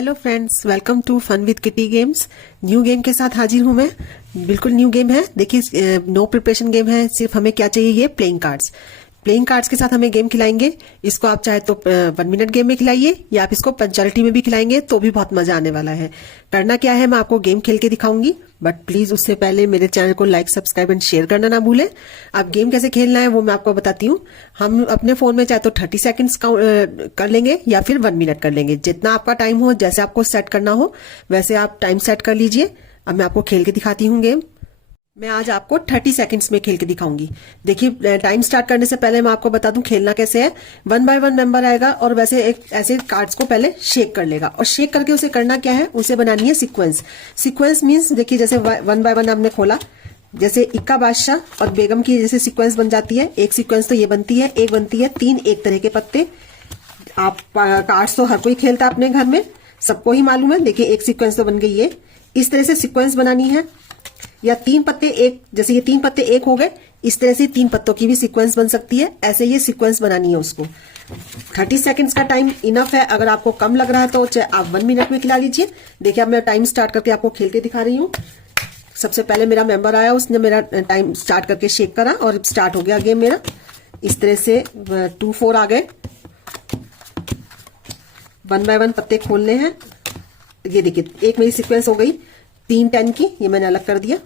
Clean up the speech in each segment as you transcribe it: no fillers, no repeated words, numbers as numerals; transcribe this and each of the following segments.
Hello friends, welcome to fun with kitty games. New game के साथ हाजिर हूं मैं। बिल्कुल न्यू गेम है। देखिए, नो प्रिपरेशन गेम है। सिर्फ हमें क्या चाहिए, ये प्लेइंग कार्ड्स। प्लेइंग कार्ड्स के साथ हमें गेम खिलाएंगे। इसको आप चाहे तो 1 मिनट गेम में खिलाइए या आप इसको पंचुअलिटी में भी खिलाएंगे तो भी बहुत मजा आने वाला है। करना क्या है, मैं आपको गेम खेल के दिखाऊंगी, बट प्लीज उससे पहले मेरे चैनल को लाइक, सब्सक्राइब एंड शेयर करना ना भूलें। अब गेम कैसे खेलना है वो मैं आपको बताती हूँ। हम अपने फोन में चाहे तो 30 सेकंड्स कर लेंगे या फिर 1 मिनट कर लेंगे। जितना आपका टाइम हो, जैसे आपको सेट करना हो वैसे आप टाइम सेट कर लीजिए। अब मैं आपको खेल के दिखाती हूँ गेम। मैं आज आपको 30 सेकंड्स में खेल के दिखाऊंगी। देखिए, टाइम स्टार्ट करने से पहले मैं आपको बता दूं खेलना कैसे है। 1 बाय 1 मेंबर आएगा और वैसे एक ऐसे कार्ड्स को पहले शेक कर लेगा और शेक करके उसे करना क्या है, उसे बनानी है सीक्वेंस। सीक्वेंस मींस देखिए, जैसे 1 बाय 1 हमने खोला, जैसे इक्का बादशाह और बेगम की जैसे सीक्वेंस बन जाती है। एक सीक्वेंस तो ये बनती है, एक बनती है 3 एक तरह के पत्ते। आप कार्ड्स तो हर कोई खेलता है अपने घर में, सबको ही मालूम है। देखिए, एक सीक्वेंस तो बन गई है। इस तरह से सीक्वेंस बनानी है। या 3 पत्ते एक, जैसे ये 3 पत्ते एक हो गए, इस तरह से 3 पत्तों की भी सीक्वेंस बन सकती है। ऐसे ये सीक्वेंस बनानी है उसको। 30 सेकंड्स का टाइम इनफ है। अगर आपको कम लग रहा है तो आप 1 मिनट में खिला लीजिए। देखिए, अब मैं टाइम स्टार्ट करके आपको खेल के दिखा रही हूँ। सबसे पहले मेरा मेंबर आया, उसने मेरा टाइम स्टार्ट करके शेक करा और स्टार्ट हो गया गेम मेरा। इस तरह से 2-4 आ गए। 1 बाय 1 पत्ते खोलने हैं। ये देखिए, एक मेरी सीक्वेंस हो गई 3-10 की, ये मैंने अलग कर दिया।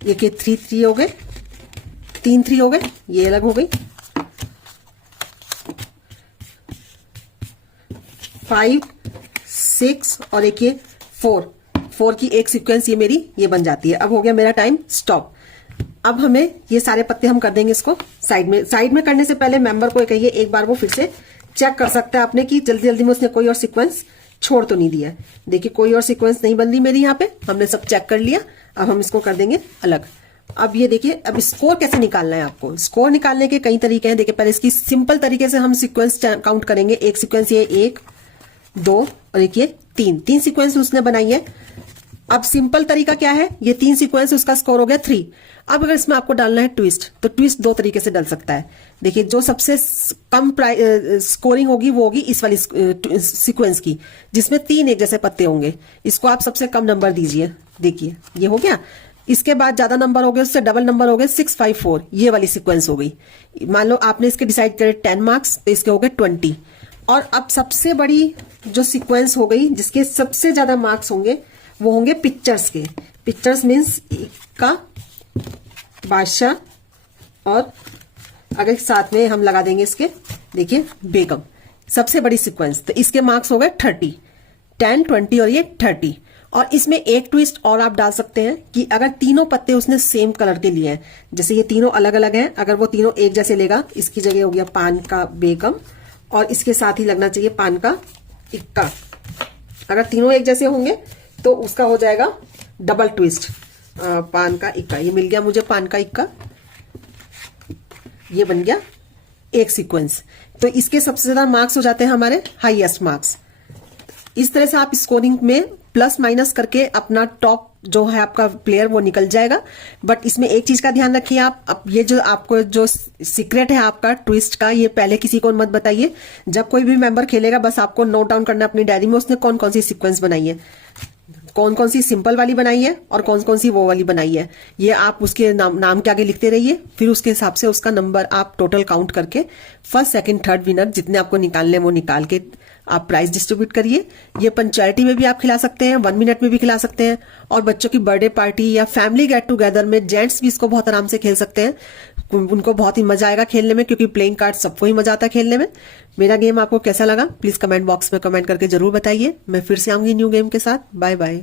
ये 3-3 हो गए, 3-3 हो गए, ये अलग हो गई। 5-6 और एक ये 4 की एक सीक्वेंस ये मेरी ये बन जाती है। अब हो गया मेरा टाइम स्टॉप। अब हमें ये सारे पत्ते हम कर देंगे इसको साइड में। साइड में करने से पहले मेंबर को कहिए एक बार वो फिर से चेक कर सकता है अपने कि जल्दी जल्दी में उसने कोई और सीक्वेंस छोड़ तो नहीं दिया। देखिए, कोई और सीक्वेंस नहीं बन रही मेरी यहाँ पे। हमने सब चेक कर लिया। अब हम इसको कर देंगे अलग। अब ये देखिए, अब स्कोर कैसे निकालना है आपको। स्कोर निकालने के कई तरीके हैं। देखिए, पहले इसकी सिंपल तरीके से हम सीक्वेंस काउंट करेंगे। एक सीक्वेंस ये 1, 2 और एक ये 3 सीक्वेंस उसने बनाई है। अब सिंपल तरीका क्या है, ये 3 सीक्वेंस उसका स्कोर हो गया 3। अब अगर इसमें आपको डालना है ट्विस्ट, तो ट्विस्ट 2 तरीके से डल सकता है। देखिए, जो सबसे कम स्कोरिंग होगी वो होगी इस वाली सीक्वेंस की, जिसमें 3 एक जैसे पत्ते होंगे। इसको आप सबसे कम नंबर दीजिए। देखिए, ये हो गया। इसके बाद ज्यादा नंबर हो गए, उससे डबल नंबर हो गए 6, 5, 4, ये वाली सीक्वेंस हो गई। मान लो आपने इसके डिसाइड करे 10 मार्क्स, तो इसके हो गए 20। और अब सबसे बड़ी जो सीक्वेंस हो गई, जिसके सबसे ज्यादा मार्क्स होंगे, वो होंगे पिक्चर्स के। पिक्चर्स मीन्स का बादशाह और अगर साथ में हम लगा देंगे इसके, देखिए बेगम, सबसे बड़ी सीक्वेंस। तो इसके मार्क्स हो गए 30, 10, 20 और ये 30। और इसमें एक ट्विस्ट और आप डाल सकते हैं कि अगर तीनों पत्ते उसने सेम कलर के लिए हैं, जैसे ये तीनों अलग अलग हैं, अगर वो तीनों एक जैसे लेगा, इसकी जगह हो गया पान का बेगम और इसके साथ ही लगना चाहिए पान का इक्का। अगर तीनों एक जैसे होंगे तो उसका हो जाएगा डबल ट्विस्ट, पान का इक्का। ये मिल गया मुझे पान का इक्का, ये बन गया एक सीक्वेंस। तो इसके सबसे ज्यादा मार्क्स हो जाते हैं हमारे हाईएस्ट मार्क्स। इस तरह से आप स्कोरिंग में प्लस माइनस करके अपना टॉप जो है आपका प्लेयर वो निकल जाएगा। बट इसमें एक चीज का ध्यान रखिए आप, अब ये जो आपको जो सीक्रेट है आपका ट्विस्ट का, ये पहले किसी को मत बताइए। जब कोई भी मेंबर खेलेगा बस आपको नोट डाउन करना अपनी डायरी में, उसने कौन कौन सी सीक्वेंस बनाई है, कौन कौन सी सिंपल वाली बनाई है और कौन कौन सी वो वाली बनाई है। ये आप उसके नाम के आगे लिखते रहिए। फिर उसके हिसाब से उसका नंबर आप टोटल काउंट करके फर्स्ट, सेकंड, थर्ड विनर जितने आपको निकालने वो निकाल के आप प्राइस डिस्ट्रीब्यूट करिए। ये पंचुअलिटी में भी आप खिला सकते हैं, 1 मिनट में भी खिला सकते हैं। और बच्चों की बर्थडे पार्टी या फैमिली गेट टुगेदर में जेंट्स भी इसको बहुत आराम से खेल सकते हैं। उनको बहुत ही मजा आएगा खेलने में, क्योंकि प्लेइंग कार्ड सबको ही मजा आता है खेलने में। मेरा गेम आपको कैसा लगा प्लीज कमेंट बॉक्स में कमेंट करके जरूर बताइए। मैं फिर से आऊंगी न्यू गेम के साथ। Bye bye.